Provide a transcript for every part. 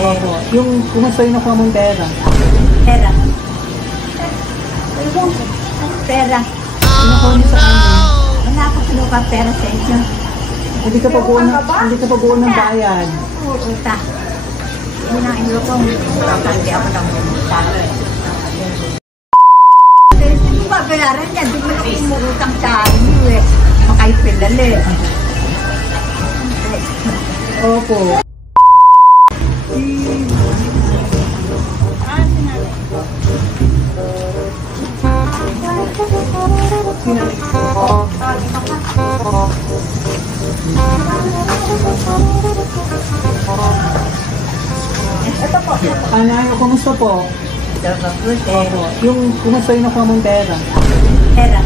Opo. Yung kumusta yung nakuha mong pera? Pera. Pera. Nakuha niyo sa amin. Wala akong kinuha pera sa inyo. Hindi ka pa buo ng bayan. Oo, utang. Yun ang ilo kong hindi ako nang umutang. Hindi ba bayaran yan? Di mo lang umutang sa inyo eh. Makaipilali. Opo. Ito po. Anay, kumusta po? Ito po po. Opo. Yung kumusta yung nakuha mong pera? Pera.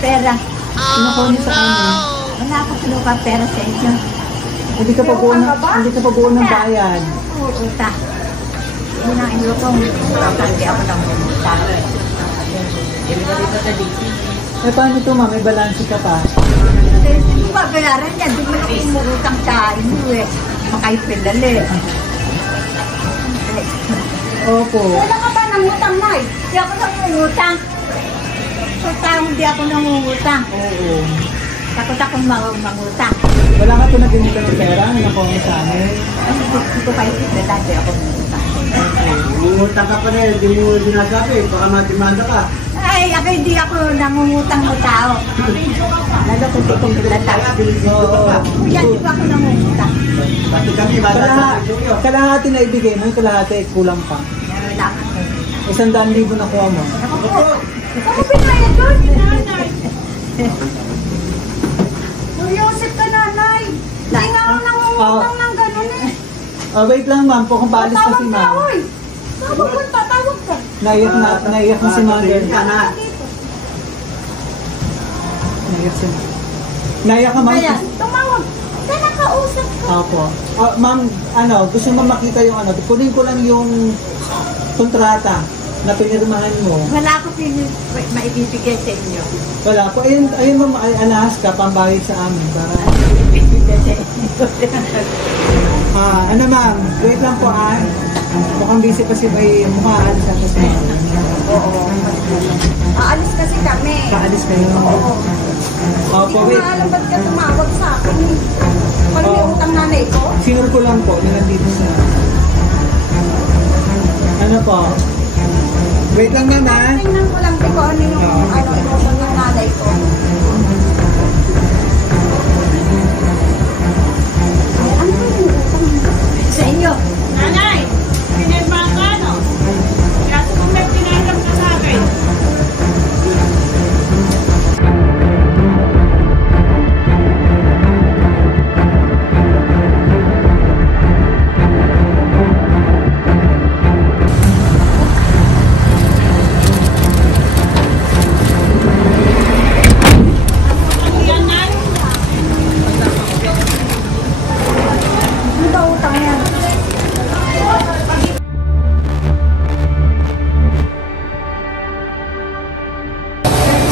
Pera. Nakuha niyo sa amin. Wala akong kinuha pera sa inyo. Hindi ka pa buo ng bayan. Oo, utang. Yun ang ilo kong hindi ako nang umutang. Eh, paano ito, ma'am? May balansi ka pa. Hindi ba bayaran yan? Di mo lang umutang sa inyo eh. Makaipilali. Opo. Wala ka ba nang utang, Nay? Di ako nang umutang. Hindi ako nang umutang. Oo. Takot akong mangutang. Wala ka pinaginita ng pera na nakuha mo sa amin. Kasi hindi ko kayo pipila, di ako umutang. Umutang ka pa rin, hindi mo sinasabi, baka matimanda ka. Ay, ako hindi ako nangungutang mo tao. Lalo kung tutong bilata. Kaya di ba ako nangungutang? Pati kami, Kalahati na ibigay mo, yung kalahati kulang pa. Wala ka. 100,000 nakuha mo. Ako po. Ako pinaya doon. Yusip ka, nanay. Hindi nga ako nangungutang ng gano'n eh. Wait lang, ma'am, po kung paalis na si ma'am. Tatawag ka. Naiyak na si mother. Naiyak ka, ma'am. Tumawag. Sana kausap ko. Opo. Ma'am, gusto mo makita yung kunin ko lang yung kontrata na pinirmahan mo. Wala ako maibibigay sa inyo. Wala po. Ayun ma'am, alahas ka, pambayad sa amin. Para... ma'am, wait lang po mukhang busy pa si may mukhaan sa atas mo. Oo. Aalis kasi kami. Kaalis kayo. Oo. Opo, Hindi wait. ko maalam ba't ka tumawag sa akin. Pag may utang nanay ko. Sinur ko lang po na nandito sa... Ano po? Wait lang naman. Tingnan ko lang ko ano yung utang ng nanay ko. Ano ba yung utang sa inyo? Nanay, pinirma ka, no? Kaya kung may pinalam ka sa akin. Ano ba utang yan?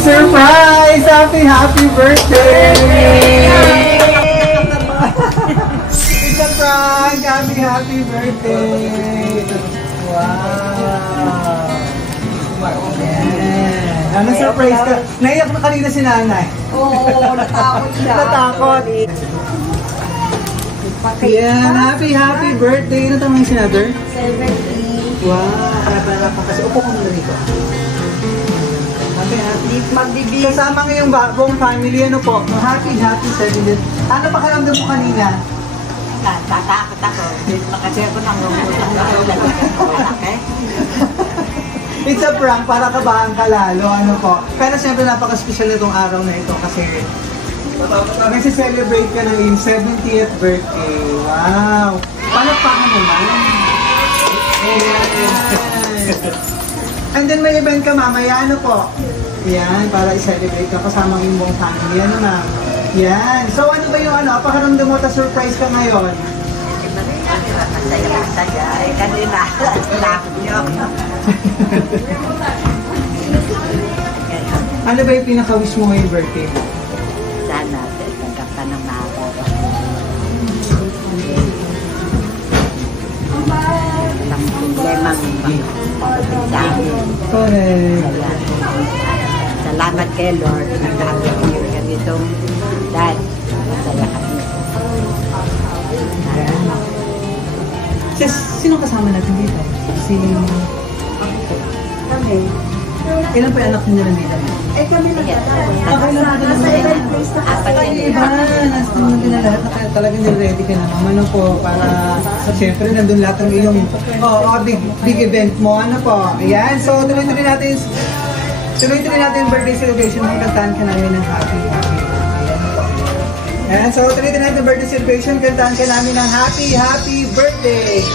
Surprise! Happy birthday! It's a prank! Happy birthday! Wow! Yeah. Ano surprise ka? Naiyak na kanina si nanay. Oo, natakot siya. Natakot. Yeah, happy birthday! Ano tama yung sinather? 70. Wow! Kaya pa kasi upo ko muna dito. Magbibig. Kasama ngayong buong family, ano po? Happy 70th. Ano pakiramdam mo kanina? Tatakot ako. Kasi ako nangungutang na ako lagi. It's a prank para kabahan ka lalo, ano po. Pero siyempre napaka-special na itong araw na ito kasi nagsi-celebrate ka ng iyong 70th birthday. Wow! Palakpakan naman. And then may event ka mamaya, ano po? Yan, para i-celebrate ka kasama ng buong family. Ano na? Yan. So ano ba yung pakiramdam mo, ta-surprise ka ngayon? Masaya. Kanina, lahat niyo. Ano ba yung pinaka-wish mo ngayong birthday mo? Sana, tanggap ka ng mga namang makapagod sa amin. Correct. Kaya, salamat kay Lord. Nakapagod kami itong dad. Masaya kami. Ayan. Sino kasama natin dito? Si... Kami. Ilan pa yung anak niyo nandito? Kami Okay lang po nasa din. ibang place na Ay, iba. Nasa nandun na lahat. Kaya talagang ready ka na naman. Ano po, para siyempre nandun lahat ng iyong big event mo. Ano po. Ayan. So, tuloy-tuloy natin yung birthday celebration. Kantahan ka namin ng happy. Ayan. So, tuloy-tuloy natin yung birthday celebration. Kantahan ka namin ng happy birthday.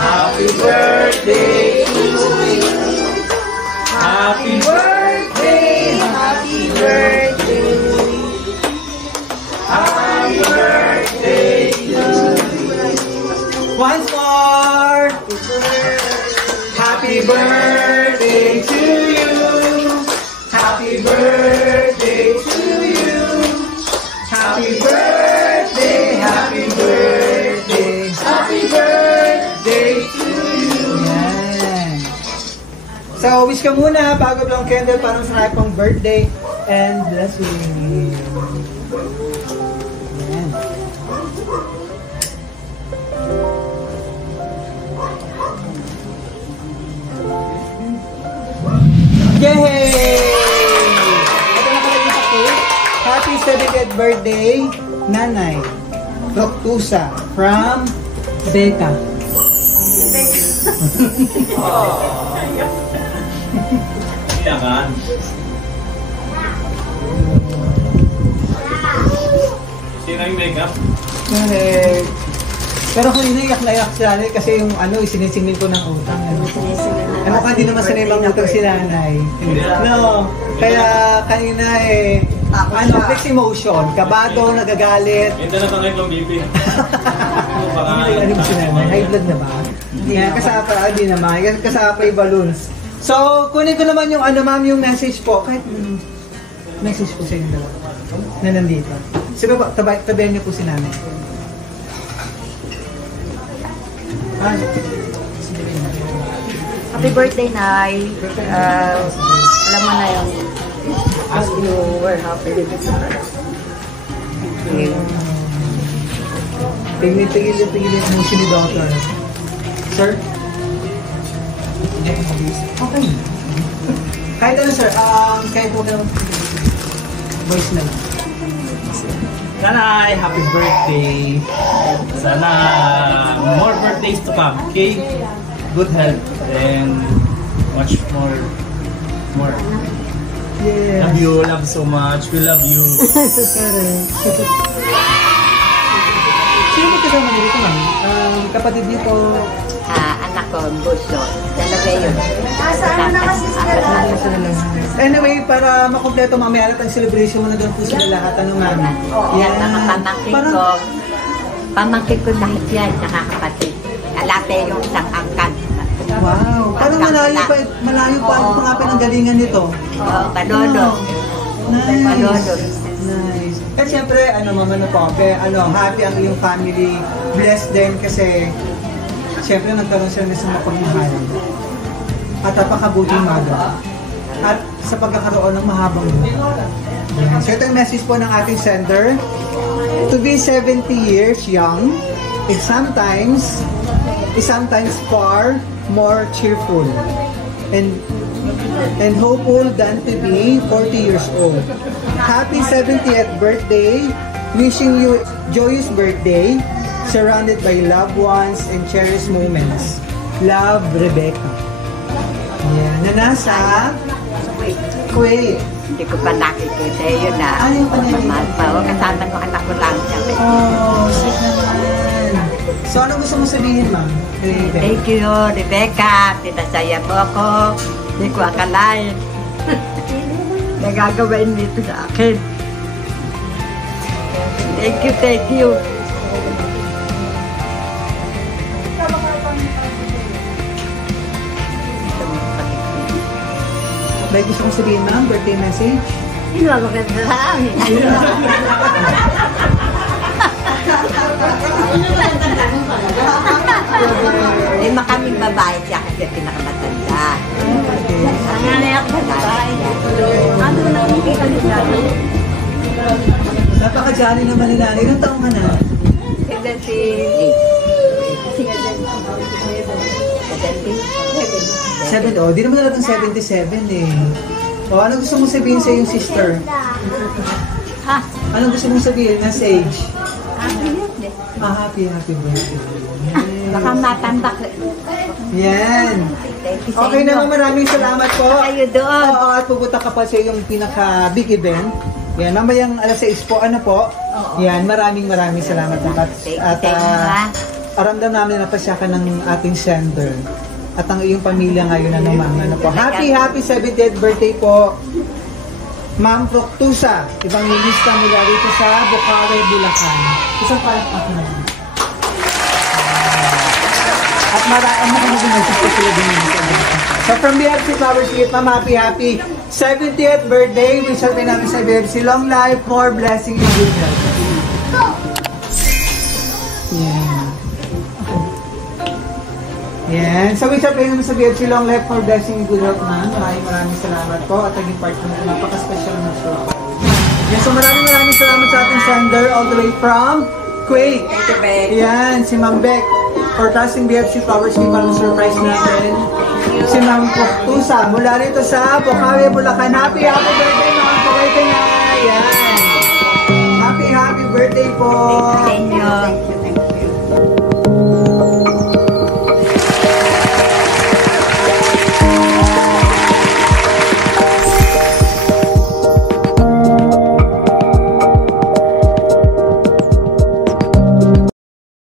Happy birthday to you. Happy birthday, happy birthday. Happy birthday to you. Once more. Happy birthday to you. Happy birthday to you. Happy birthday, happy birthday. Happy birthday to you. Yan. So, wish ka muna bago lang candle para sa pang birthday and blessing. Yan. Yay! Ito nakalagay sa cake. Happy 70th birthday, Nanay Fructusa from Becca. Iyakan. Sino yung makeup? Correct. Pero kung iniyak na iyak si nanay kasi yung isinisingil ko ng utang. Ano ka, di naman sanay mangutang si nanay. No, kaya kanina mixed emotion, kabado, nagagalit. Hindi na tangay kong BP. Ano ba si nanay? High blood na ba? Yeah, kasapa, di naman. Kasapa yung balloons. So, kunin ko naman yung ma'am, yung message po. Kahit message po sa inyo dalawa na nandito. Sige po, tabayan niyo po si nanay. Happy birthday, Nay. Alam mo na yung you were happy with it. Tigil mo si daughter. Sir? Okay. Kahit ano, sir. Kahit huwag ka voice na lang. Nanay, happy birthday. Sana more birthdays to come. Okay? Good health and much more. Yes. Love you, love so much. We love you. Sino may kasama niyo dito, ma'am? Kapatid niyo po. Anak ko, Buso. Dalawa yun. Anyway, para makompleto mamaya lahat ang celebration mo na doon po sila lahat. Ano, ma'am? Yan, mga pamangkin ko lahat yan, saka kapatid. Alate yung isang angkan. Wow. Parang malayo pa ang mga pinanggalingan nito. Balolo. Nice. Balolo. Nice. At syempre, mama na po, happy ang iyong family. Blessed din kasi syempre nagkaroon sila sa mapagmahal. At napakabuting maga. At sa pagkakaroon ng mahabang buhay. So ito yung message po ng ating sender. To be 70 years young is sometimes far more cheerful and hopeful than to be 40 years old. Happy 70th birthday. Wishing you joyous birthday, surrounded by loved ones and cherished moments. Love, Rebecca. Yan. Na nasa Kuwait. Hindi ko pa nakikita yun na. Ano yung Mahal pa. O, kasama ko anak ko lang siya. Oh, sweet naman. So, ano gusto mo sabihin, ma'am? Thank you, Rebecca. Pinasaya mo ako. Hindi ko akalain. Nagagawain dito sa akin. Thank you. May gusto kong sabihin, ma'am? Birthday message? Hindi mo maganda sa amin. babae siya kasi pinakamatanda. Nanganay ako sa babae. Ano na ang kita nila? Napakajali naman ni nanay. Ilang taong ka na? 7, oh, di naman natin 77 eh. O, ano gusto mong sabihin sa iyong sister? Ha? Ano gusto mong sabihin na age? Happy Happy birthday. Baka matanda ko. Yan. Okay naman, maraming salamat po. Kayo doon. Oo, at pupunta ka pa sa iyong pinaka-big event. Yan, mamayang alas 6 po, ano po? Yan, maraming salamat po. At aramdam namin na pasya ka ng ating sender. At ang iyong pamilya ngayon na naman. Ano po? Happy 70th birthday po. Ma'am Proctusa, Evangelista mula rito sa Bukawi, Bulacan. Isang palakpakan naman. At marami na nagsipo sila din. So from BFC Flowers Gate, Ma'am, happy 70th birthday. Wish natin namin sa BFC long life, more blessing and good health. Yeah. Yan. So, wish natin namin sa BFC long life, more blessing and good health, ma'am. Maraming salamat po at naging part ng napaka-special na show. Yan. So, maraming salamat sa ating sender all the way from Kuwait. Thank you, Beck. Yan. Si Ma'am Beck. For trusting BFC Flowers Gate para surprise natin. Si Ma'am Proctusa mula rito sa Bukawi, Bulacan. Happy birthday, mga Kuwait na. Yan. Happy birthday po. Thank you.